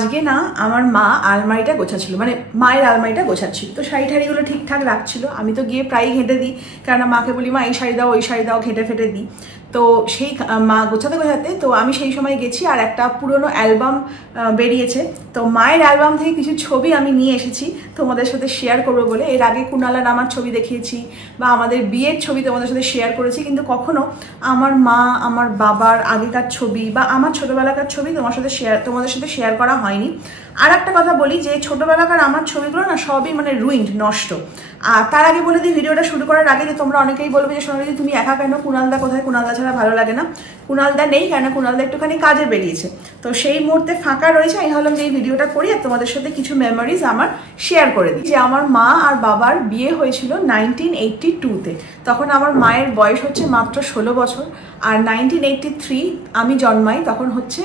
আজকে না আমার মা আলমারিটা গোছাচ্ছিল, মানে মায়ের আলমারিটা গোছাচ্ছিল। তো শাড়ি ঠাড়িগুলো ঠিকঠাক রাখছিল। আমি তো গিয়ে প্রায়ই ঘেঁটে দিই, কেননা মাকে বলি মা এই শাড়ি দাও ওই শাড়ি দাও, ঘেঁটে ফেটে দিই। তো সেই মা গোছাতে গোছাতে তো আমি সেই সময় গেছি, আর একটা পুরনো অ্যালবাম বেরিয়েছে। তো মায়ের অ্যালবাম থেকে কিছু ছবি আমি নিয়ে এসেছি তোমাদের সাথে শেয়ার করবো বলে। এর আগে কুনালার আমার ছবি দেখিয়েছি বা আমাদের বিয়ের ছবি তোমাদের সাথে শেয়ার করেছি, কিন্তু কখনো আমার মা আমার বাবার আগেকার ছবি বা আমার ছোটবেলাকার ছবি তোমাদের সাথে শেয়ার করা হয়নি। আর একটা কথা বলি যে ছোটবেলাকার আমার ছবিগুলো না সবই মানে রুইন্ড, নষ্ট। আর তার আগে বলে দিই, ভিডিওটা শুরু করার আগে, যে তোমরা অনেকেই বলবে যে সোনালি তুমি একা কেন, কুনালদা কোথায়? কুনালদা ছাড়া ভালো লাগে না। কুনালদা নেই, কেন কুনালদা একটুখানি কাজে বেরিয়েছে। তো সেই মুহূর্তে ফাঁকা রয়েছে, আমি ভাবলাম যে এই ভিডিওটা করি আর তোমাদের সাথে কিছু মেমোরিজ আমার শেয়ার করে দিই। যে আমার মা আর বাবার বিয়ে হয়েছিল 1982-তে। তখন আমার মায়ের বয়স হচ্ছে মাত্র 16 বছর, আর 1983 আমি জন্মাই, তখন হচ্ছে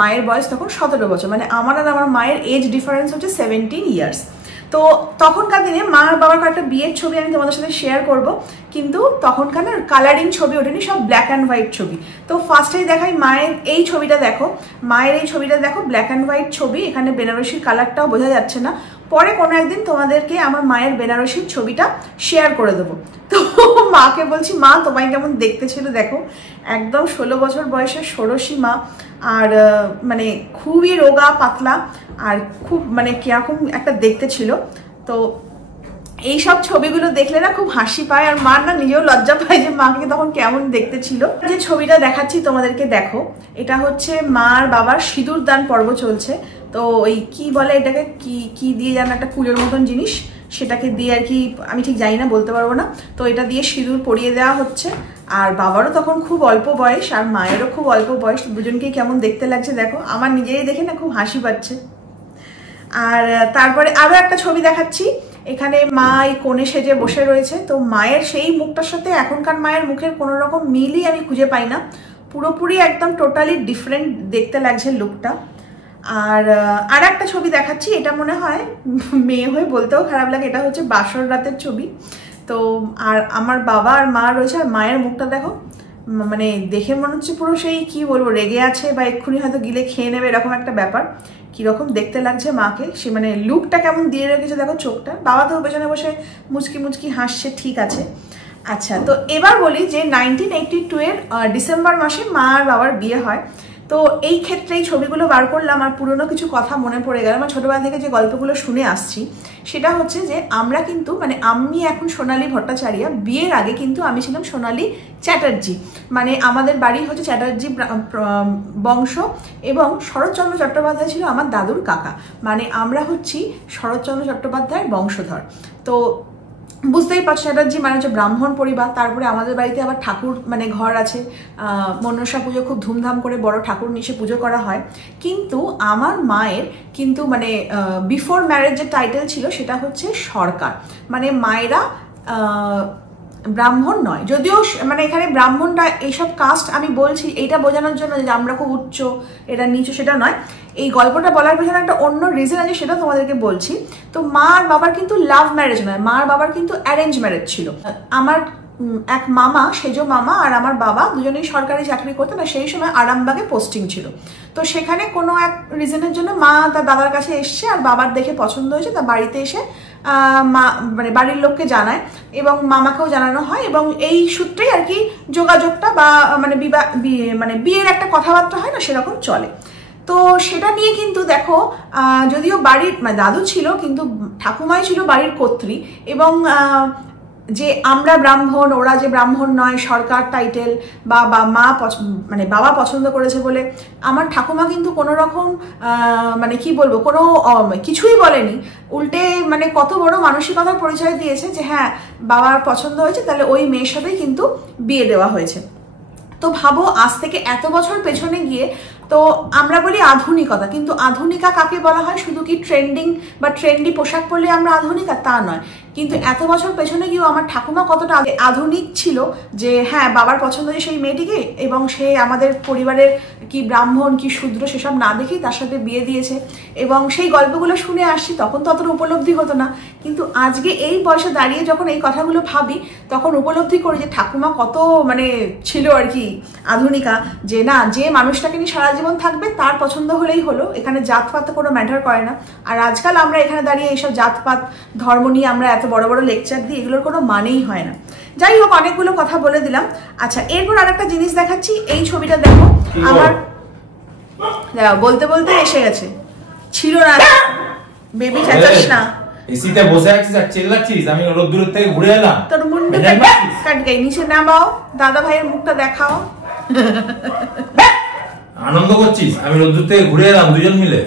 মায়ের বয়স তখন 17 বছর। মানে আমার আর আমার মায়ের এজ ডিফারেন্স হচ্ছে 17 ইয়ার্স। তো তখনকার দিনে মা আর বাবার কয়েকটা বিয়ের ছবি আমি তোমাদের সাথে শেয়ার করব, কিন্তু তখনকার কালারিং ছবি ওঠেনি, সব ব্ল্যাক অ্যান্ড হোয়াইট ছবি। তো ফার্স্টেই দেখাই মায়ের এই ছবিটা দেখো, ব্ল্যাক অ্যান্ড হোয়াইট ছবি। এখানে বেনারসির কালারটাও বোঝা যাচ্ছে না। পরে কোনো একদিন তোমাদেরকে আমার মায়ের বেনারসির ছবিটা শেয়ার করে দেবো। তো মাকে বলছি মা তোমায় কেমন দেখতে ছিল দেখো, একদম 16 বছর বয়সের ষোড়শী মা, আর মানে খুবই রোগা পাতলা, আর খুব মানে কিরকম একটা দেখতে ছিল। তো এইসব ছবিগুলো দেখলে না খুব হাসি পায়, আর মার না নিজেও লজ্জা পায় যে মাকে তখন কেমন দেখতে ছিল। যে ছবিটা দেখাচ্ছি তোমাদেরকে দেখো, এটা হচ্ছে মার বাবার সিঁদুর দান পর্ব চলছে। তো ওই কি বলে এটাকে, কি দিয়ে যেন একটা কুলোর মতন জিনিস, সেটাকে দিয়ে আর কি, আমি ঠিক জানি না, বলতে পারবো না। তো এটা দিয়ে সিঁদুর পরিয়ে দেওয়া হচ্ছে। আর বাবারও তখন খুব অল্প বয়স, আর মায়েরও খুব অল্প বয়স। দুজনকেই কেমন দেখতে লাগছে দেখো, আমার নিজেরই দেখে না খুব হাসি পাচ্ছে। আর তারপরে আরো একটা ছবি দেখাচ্ছি, এখানে মা এই কোণে সেজে বসে রয়েছে। তো মায়ের সেই মুখটার সাথে এখনকার মায়ের মুখের কোনো রকম মিলই আমি খুঁজে পাই না, পুরোপুরি একদম টোটালি ডিফারেন্ট দেখতে লাগছে লুকটা। আর একটা ছবি দেখাচ্ছি, এটা মনে হয় মেয়ে হয়ে বলতেও খারাপ লাগে, এটা হচ্ছে বাসর রাতের ছবি। তো আর আমার বাবা আর মা রয়েছে, আর মায়ের মুখটা দেখো, মানে দেখে মনে হচ্ছে পুরো সেই কি বলবো, রেগে আছে বা এক্ষুনি হয়তো গিলে খেয়ে নেবে, এরকম একটা ব্যাপার। কিরকম দেখতে লাগছে মাকে, সে মানে লুকটা কেমন দিয়ে রেখেছে দেখো চোখটা। বাবা তো পেছনে বসে মুচকি মুচকি হাসছে, ঠিক আছে। আচ্ছা, তো এবার বলি যে 1982-এর ডিসেম্বর মাসে মা আর বাবার বিয়ে হয়। তো এই ক্ষেত্রে এই ছবিগুলো বার করলাম, আর পুরনো কিছু কথা মনে পড়ে গেল। আমার ছোটবেলা থেকে যে গল্পগুলো শুনে আসছি, সেটা হচ্ছে যে আমরা কিন্তু মানে আমি এখন সোনালী ভট্টাচার্য, বিয়ের আগে কিন্তু আমি ছিলাম সোনালী চ্যাটার্জি। মানে আমাদের বাড়ি হচ্ছে চ্যাটার্জি বংশ, এবং শরৎচন্দ্র চট্টোপাধ্যায় ছিল আমার দাদুর কাকা। মানে আমরা হচ্ছি শরৎচন্দ্র চট্টোপাধ্যায়ের বংশধর। তো বুঝতেই পারছো, চ্যাটার্জি মানে হচ্ছে ব্রাহ্মণ পরিবার। তারপরে আমাদের বাড়িতে আবার ঠাকুর মানে ঘর আছে, মনসা পুজো খুব ধুমধাম করে বড় ঠাকুর নিশে পুজো করা হয়। কিন্তু আমার মায়ের কিন্তু মানে বিফোর ম্যারেজ যে টাইটেল ছিল সেটা হচ্ছে সরকার। মানে মায়েরা ব্রাহ্মণ নয়, যদিও মানে এখানে ব্রাহ্মণরা এইসব কাস্ট আমি বলছি এইটা বোঝানোর জন্য যে আমরা খুব উচ্চ, এটা নিচু, সেটা নয়। এই গল্পটা বলার পেছনে একটা অন্য রিজন আছে, সেটা তোমাদেরকে বলছি। তো মা আর বাবার কিন্তু লাভ ম্যারেজ নয়, মা আর বাবার কিন্তু অ্যারেঞ্জ ম্যারেজ ছিল। আমার এক মামা, সেজো মামা, আর আমার বাবা দুজনেই সরকারি চাকরি করতেন, আর সেই সময় আরামবাগে পোস্টিং ছিল। তো সেখানে কোনো এক রিজনের জন্য মা তার দাদার কাছে এসছে, আর বাবার দেখে পছন্দ হয়েছে, তার বাড়িতে এসে মা মানে বাড়ির লোককে জানায়, এবং মামাকেও জানানো হয়, এবং এই সূত্রেই আর কি যোগাযোগটা বা মানে মানে বিয়ের একটা কথাবার্তা হয় না, সেরকম চলে। তো সেটা নিয়ে কিন্তু দেখো, যদিও বাড়ির মানে দাদু ছিল, কিন্তু ঠাকুমাই ছিল বাড়ির কর্ত্রী, এবং যে আমরা ব্রাহ্মণ, ওরা যে ব্রাহ্মণ নয়, সরকার টাইটেল বা মা মানে বাবা পছন্দ করেছে বলে আমার ঠাকুমা কিন্তু কোনো রকম মানে কি বলবো, কোনো কিছুই বলেনি। উল্টে মানে কত বড় মানসিকতার পরিচয় দিয়েছে যে হ্যাঁ বাবার পছন্দ হয়েছে, তাহলে ওই মেয়ের সাথেই কিন্তু বিয়ে দেওয়া হয়েছে। তো ভাবো, আজ থেকে এত বছর পেছনে গিয়ে, তো আমরা বলি আধুনিকতা, কিন্তু আধুনিকা কাকে বলা হয়? শুধু কি ট্রেন্ডিং বা ট্রেন্ডি পোশাক পরলে আমরা আধুনিকা? তা নয়, কিন্তু এত বছর পেছনে গিয়েও আমার ঠাকুমা কতটা আধুনিক ছিল যে হ্যাঁ বাবার পছন্দ যে সেই মেয়েটিকে, এবং সে আমাদের পরিবারের কি ব্রাহ্মণ কি শূদ্র সেসব না দেখেই তার সাথে বিয়ে দিয়েছে। এবং সেই গল্পগুলো শুনে আসছি, তখন তো অতটা উপলব্ধি হতো না, কিন্তু আজকে এই বয়সে দাঁড়িয়ে যখন এই কথাগুলো ভাবি তখন উপলব্ধি করি যে ঠাকুমা কত মানে ছিল আর কি আধুনিকা, যে না যে মানুষটাকে নিয়ে সারা জীবন থাকবে তার পছন্দ হলেই হলো, এখানে জাতপাত কোনো ম্যাটার করে না। আর আজকাল আমরা এখানে দাঁড়িয়ে এইসব জাতপাত ধর্ম নিয়ে আমরা এত বড় বড় লেকচার দিই, এগুলোর কোনো মানেই হয় না। যাই হোক, অনেকগুলো কথা বলে দিলাম। আচ্ছা, এরপর আরেকটা জিনিস দেখাচ্ছি, এই ছবিটা দেখো। আমার বলতে বলতে এসে গেছে, ছিল না বেবি, চাচাস না, এসিতে বসে আছিস আর চিল্লাচ্ছিস, আমি রোদ্দুর থেকে ঘুরে এলাম। তোর মুন্ডুটা কাট গাই, নিচে নামাও, দাদা ভাইয়ের মুখটা দেখাও। আনন্দ করছিস, আমি রোদ্দুর থেকে ঘুরে এলাম দুজন মিলে।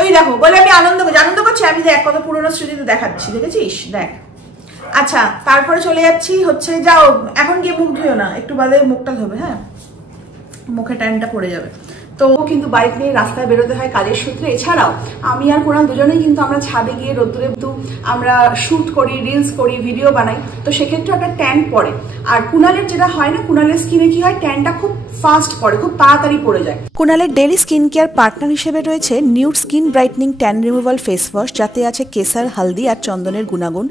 ওই দেখো বলে আমি আনন্দ করছি, আমি দেখ কত পুরোনো স্মৃতি দেখাচ্ছি, দেখেছিস দেখ। আচ্ছা, তারপরে চলে যাচ্ছি হচ্ছে, যাও এখন গিয়ে মুখ ধুও না, একটু বাদে মুখটা ধোবে, হ্যাঁ মুখে টাইমটা পড়ে যাবে। তো কিন্তু বাইক নিয়ে রাস্তায় বেরোতে হয় কাজের সূত্রে। এছাড়াও আমি আর কুণাল দুজনেই কিন্তু আমরা ছাদে গিয়ে রোদ্দুরে আমরা শুট করি, রিলস করি, ভিডিও বানাই, তো সেক্ষেত্রে একটা ট্যান পড়ে। আর কুণালের যেটা হয় না, কুণালের স্কিনে কি হয়, ট্যানটা খুব ফাস্ট পড়ে, খুব তাড়াতাড়ি পড়ে যায়। কুণালের ডেইলি স্কিন কেয়ার পার্টনার হিসেবে রয়েছে nude skin brightening tan removal face wash, যাতে আছে কেসার, হলদি আর চন্দনের গুণাগুণ।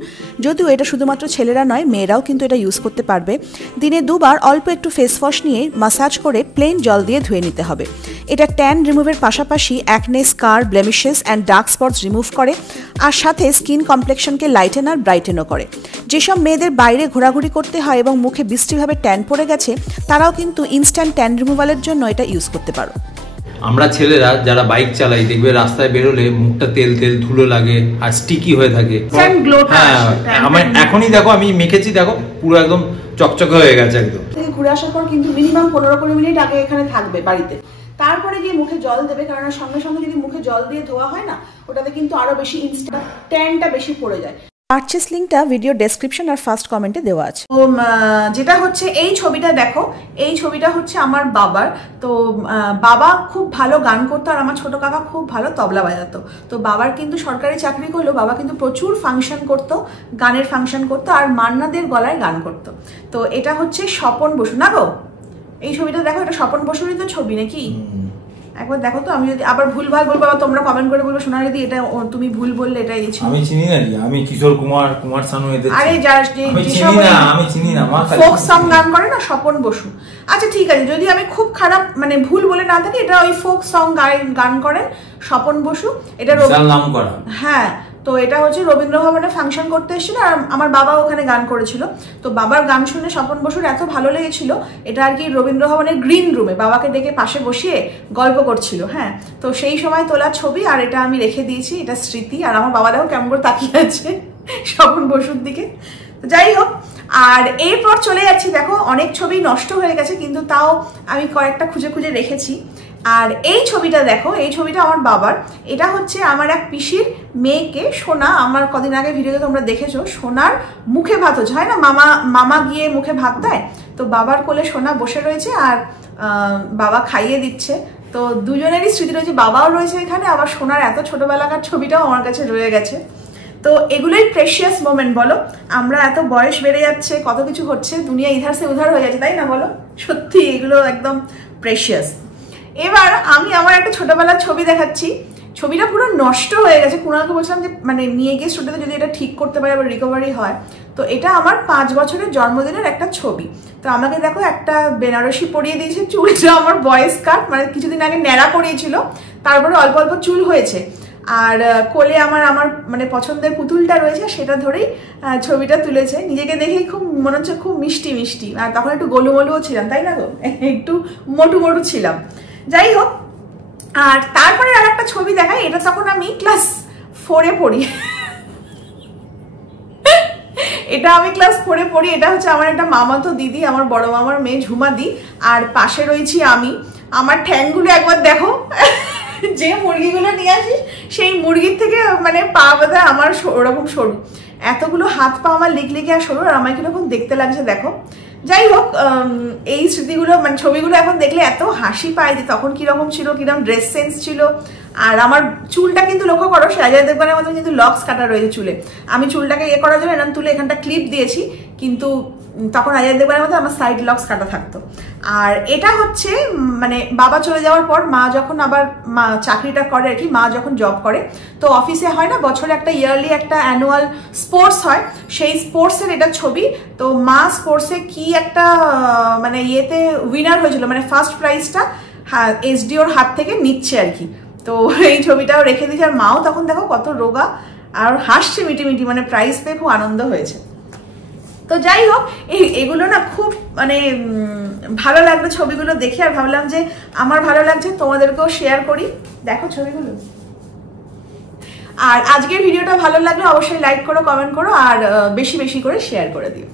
যদিও এটা শুধুমাত্র ছেলেরা নয়, মেয়েরাও কিন্তু এটা ইউজ করতে পারবে। দিনে দুবার অল্প একটু ফেস ওয়াশ নিয়ে মাসাজ করে প্লেন জল দিয়ে ধুয়ে নিতে হবে। এটা ট্যান রিমুভের পাশাপাশি acne, scar, blemishes and dark spots remove করে, আর সাথে স্কিন কমপ্লেকশনকে লাইটেন আর ব্রাইটেনও করে। যেসব মেয়েদের বাইরে ঘোরাঘুরি করতে হয় এবং মুখে বিশ্রীভাবে ট্যান পড়ে গেছে, তারাও কিন্তু ইনস্ট্যান্ট ট্যান রিমুভালের জন্য এটা ইউজ করতে পারো। আমরা ছেলেরা যারা বাইক চালাই দেখবে রাস্তায় বেরোলে মুখটা তেল তেল ধুলো লাগে আর স্টিকি হয়ে থাকে। হ্যাঁ, আমার এখনই দেখো আমি মেখেছি, দেখো পুরো একদম চকচকে হয়ে গেছে একদম। ঘুরে আসার পর কিন্তু মিনিমাম 15-20 মিনিট আগে এখানে থাকবে বাড়িতে, তারপরে গিয়ে মুখে জল দেবে, কারণ সঙ্গে সঙ্গে যদি মুখে জল দিয়ে ধোয়া হয় না, ওটাতে কিন্তু আরো বেশি ইনস্ট্যান্ট ট্যানটা বেশি পড়ে যায়। পারচেস লিঙ্কটা ভিডিও ডেসক্রিপশন আর ফার্স্ট কমেন্টে দেওয়া আছে। তো যেটা হচ্ছে এই ছবিটা দেখো, এই ছবিটা হচ্ছে আমার বাবার। তো বাবা খুব ভালো গান করতো আর আমার ছোট কাকা খুব ভালো তবলা বাজাতো। তো বাবার কিন্তু সরকারি চাকরি করলো, বাবা কিন্তু প্রচুর ফাংশন করতো, গানের ফাংশন করতো আর মান্নাদের গলায় গান করতো। তো এটা হচ্ছে স্বপন বসু না গো, এই ছবিটা দেখো, এটা স্বপন বসুরই তো ছবি নাকি? একবার দেখো তো, আমি যদি আবার ভুলভাল বলবো আবার তোমরা কমেন্ট করে বলবো সোনা যদি এটা তুমি ভুল বললে, এটা এই আমি চিনি না, আমি কিশোর কুমার শানু এদের আরে আমি চিনি না, মা ফোক সং গান করে না স্বপন বসু। আচ্ছা ঠিক আছে, যদি আমি খুব খারাপ মানে ভুল বলে না থাকি, এটা ওই ফোক সং গান করেন স্বপন বসু। এটা নাম করা, হ্যাঁ। তো এটা হচ্ছে রবীন্দ্র ভবনে ফাংশন করতে এসেছিল আর আমার বাবা ওখানে গান করেছিল। তো বাবার গান শুনে স্বপন বসুর এত ভালো লেগেছিল, এটা আর কি রবীন্দ্র ভবনের গ্রিন রুমে বাবাকে ডেকে পাশে বসিয়ে গল্প করছিল। হ্যাঁ, তো সেই সময় তোলা ছবি, আর এটা আমি রেখে দিয়েছি, এটা স্মৃতি। আর আমার বাবা দেখো কেমন করে তাকিয়ে আছে স্বপন বসুর দিকে। তো যাই হোক, আর এরপর চলে যাচ্ছি, দেখো অনেক ছবি নষ্ট হয়ে গেছে, কিন্তু তাও আমি কয়েকটা খুঁজে খুঁজে রেখেছি। আর এই ছবিটা দেখো, এই ছবিটা আমার বাবার। এটা হচ্ছে আমার এক পিসির মেয়েকে সোনা, আমার কদিন আগে ভিডিওতে তোমরা দেখেছো, সোনার মুখে ভাত হচ্ছে, হয় না মামা গিয়ে মুখে ভাত দেয়, তো বাবার কোলে সোনা বসে রয়েছে আর বাবা খাইয়ে দিচ্ছে। তো দুজনেরই স্মৃতি রয়েছে, বাবাও রয়েছে এখানে, আবার সোনার এত ছোটবেলাকার ছবিটাও আমার কাছে রয়ে গেছে। তো এগুলোই প্রেশিয়াস মোমেন্ট বলো, আমরা এত বয়স বেড়ে যাচ্ছে, কত কিছু হচ্ছে, দুনিয়া ইধার সে উধার হয়ে যাচ্ছে, তাই না বলো? সত্যি এগুলো একদম প্রেশিয়াস। এবার আমি আমার একটা ছোটবেলার ছবি দেখাচ্ছি, ছবিটা পুরো নষ্ট হয়ে গেছে। কুণালকে বলছিলাম যে মানে নিয়ে গিয়ে স্টুডিওতে যদি এটা ঠিক করতে পারে আবার রিকভারি হয়। তো এটা আমার 5 বছরের জন্মদিনের একটা ছবি। তো আমাকে দেখো একটা বেনারসি পরিয়ে দিয়েছে, চুলটা আমার বয়েস কাট, মানে কিছুদিন আগে ন্যাড়া পরিয়েছিল, তারপরে অল্প অল্প চুল হয়েছে, আর কোলে আমার মানে পছন্দের পুতুলটা রয়েছে, সেটা ধরেই ছবিটা তুলেছে। নিজেকে দেখেই খুব মনে হচ্ছে খুব মিষ্টি মিষ্টি, আর তখন একটু গোলুমলুও ছিলাম, তাই না গো, একটু মোটু মোটু ছিলাম। যাই হোক, আর তারপরে আর একটা ছবি দেখাই, এটা তখন আমি ক্লাস 4-এ পড়ি। এটা আমি ক্লাস 4-এ পড়ি। এটা হচ্ছে আমার একটা মামাতো দিদি, আমার বড় মামার মেয়ে ঝুমাদি, আর পাশে রয়েছি আমি। আমার ঠ্যাংগুলো একবার দেখো, যে মুরগিগুলো নিয়ে আসিস সেই মুরগির থেকে মানে পা বাঁধা আমার ওরকম সরু, এতগুলো হাত পা আমার লিকলিকে আর সরু, আর আমার কিরকম দেখতে লাগছে দেখো। যাই হোক, এই স্মৃতিগুলো মানে ছবিগুলো এখন দেখলে এত হাসি পায় যে তখন কিরকম ছিল, কিরকম ড্রেস সেন্স ছিল, আর আমার চুলটা কিন্তু লক্ষ্য করো অজয় দেবগনের মতো কিন্তু লক্স কাটা রয়েছে চুলে। আমি চুলটাকে করার জন্য এরকম তুলে এখানটা ক্লিপ দিয়েছি, কিন্তু তখন অজয় দেবগনের মতো আমার সাইড লক্স কাটা থাকতো। আর এটা হচ্ছে মানে বাবা চলে যাওয়ার পর মা যখন আবার মা চাকরিটা করে আর কি, মা যখন জব করে তো অফিসে হয় না বছরে একটা ইয়ারলি একটা অ্যানুয়াল স্পোর্টস হয়, সেই স্পোর্টসের এটা ছবি। তো মা স্পোর্টসে কি একটা মানে ইয়েতে উইনার হয়েছিল, মানে ফার্স্ট প্রাইজটা এসডিওর হাত থেকে নিচ্ছে আর কি। তো এই ছবিটাও রেখে দিয়েছে। আর মাও তখন দেখো কত রোগা আর হাসছে মিটিমিটি, মানে প্রাইজ পেয়ে খুব আনন্দ হয়েছে। তো যাই হোক, এগুলো না খুব মানে ভালো লাগলো ছবিগুলো দেখে, আর ভাবলাম যে আমার ভালো লাগছে তোমাদেরকেও শেয়ার করি। দেখো ছবিগুলো। আর আজকের ভিডিওটা ভালো লাগলে অবশ্যই লাইক করো, কমেন্ট করো, আর বেশি বেশি করে শেয়ার করে দিও।